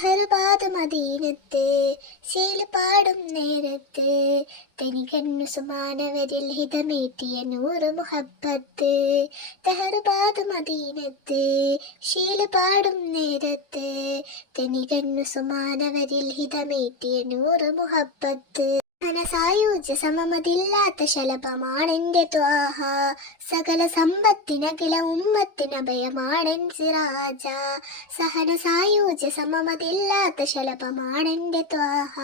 സഹർബാദ് മദീനത്ത് ശീല് പാടും നേരത്ത് തനികന്നു സുമാനവരിൽ ഹിതമേറ്റിയ നൂറ് മുഹബത്ത്. സഹർബാദ് മദീനത്ത് ശീല് പാടും നേരത്ത് തനികന്നു സുമാനവരിൽ ഹിതമേറ്റിയ നൂറ് മുഹബത്ത്. സായുജ്യ സമമതില്ലാത്ത ശലഭമാണെന്റെ ത്വാഹ, സകല സമ്പത്തിനകില ഉമ്മത്തിനഭയമാണെൻ സിറാജ. സഹന സായുജ്യ സമമതില്ലാത്ത ശലഭമാണെന്റെ ത്വാഹ,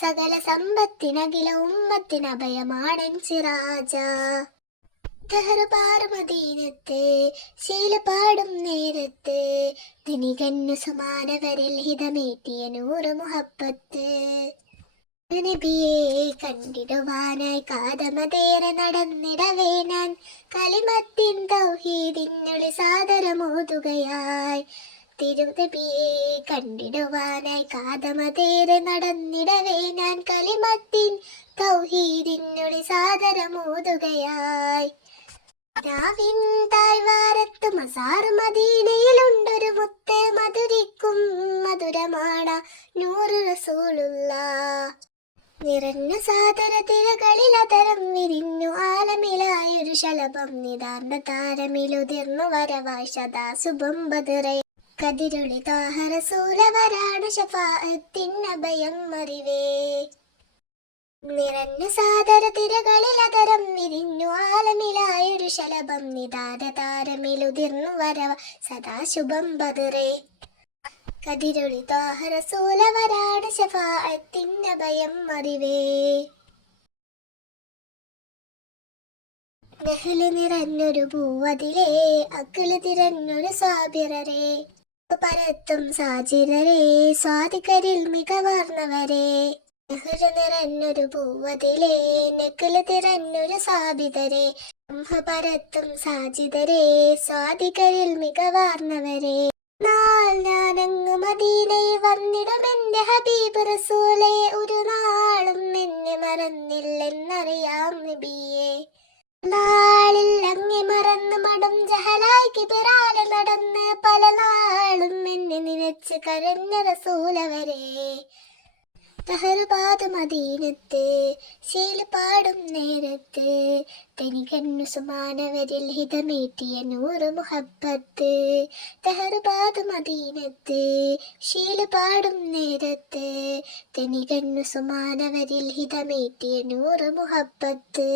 സകല സമ്പത്തിനകില ഉമ്മത്തിനഭയമാണെൻ സിറാജ. ദഹർബാർ മദീനത്ത് ശീല് പാടും നേരത്ത് ധനികന്നു സുമാനവരിൽ ഹിതമേറ്റിയ നൂറ് മുഹബത്ത്. നബിയെ കണ്ടിടുവാനായി കാതമതേറെ നടന്നിടവേ ഞാൻ കലിമത്തിൻ തൗഹീദിനുള്ളിൽ സാദരമോതുകയായി. തിരുനബിയെ കണ്ടിടുവാനായി കാതമതേറെ നടന്നിടവേ ഞാൻ കലിമത്തിൻ തൗഹീദിനുള്ളിൽ സാദരമോതുകയായി. രാവിൻ താഴ്വാരത്ത് മസാർ മദീനയിലുണ്ടൊരു മുത്ത്, മധുരിക്കും മധുരമാണ് നൂറ് റസൂലുള്ള. നിറഞ്ഞ സാദര തിരകളിലതരം വിരിഞ്ഞു ആലമിലായൊരു ശലഭം നിതാർന്ന താരമിലുതിർന്നു വരവായി സദാ ശുഭം ബദറെ. കതിരൊളി താഹ റസൂലവരാണ് ശഫാഅത്തിനഭയം അറിവേ. നിറഞ്ഞ സാദര തിരകളിലതരം വിരിഞ്ഞു ആലമിലായൊരു ശലഭം നിതാര താരമിലുതിർന്നു വരവ സദാ ശുഭം ബദറെ. കതിരൊളി ത്വാഹ റസൂലവരാണ് ശഫാഅത്തിനഭയം അറിവേ. നഹ്ല് നിറഞ്ഞൊരു പൂവതിലേ അക്കള് തിരഞ്ഞൊരു സ്വാബിറരെ. പരത്തും സാജിരരെ സ്വാതികരിൽ മികവാർന്നവരെ. നഹ്ല് നിറഞ്ഞൊരു പൂവതിലേ നക്കള് തിരഞ്ഞൊരു സാബിതരെ. പരത്തും സാജിതരെ സ്വാതികരിൽ മികവാർന്നവരെ. ഞാനങ്ങ് മദീനയിൽ വന്നിടും എന്റെ ഹബീബ് റസൂലേ, ഒരു നാളും എന്നെ മറന്നില്ലെന്നറിയാം നബിയെ. നാളിൽ അങ്ങെ മറന്ന് മടും ജഹലായി കിബിറാലെ നടന്ന് പല നാളും എന്നെ നനച്ച് കരഞ്ഞ റസൂലവരെ. ദഹർബാദ് മദീനത്ത് ശീല് പാടും നേരത്ത് തനികന്നു സുമാനവരിൽ ഹിതമേറ്റിയ നൂറ് മുഹബത്ത്. ദഹർബാദ് മദീനത്ത് ശീല് പാടും നേരത്ത് തനികന്നു സുമാനവരിൽ ഹിതമേറ്റിയ നൂറ് മുഹബത്ത്.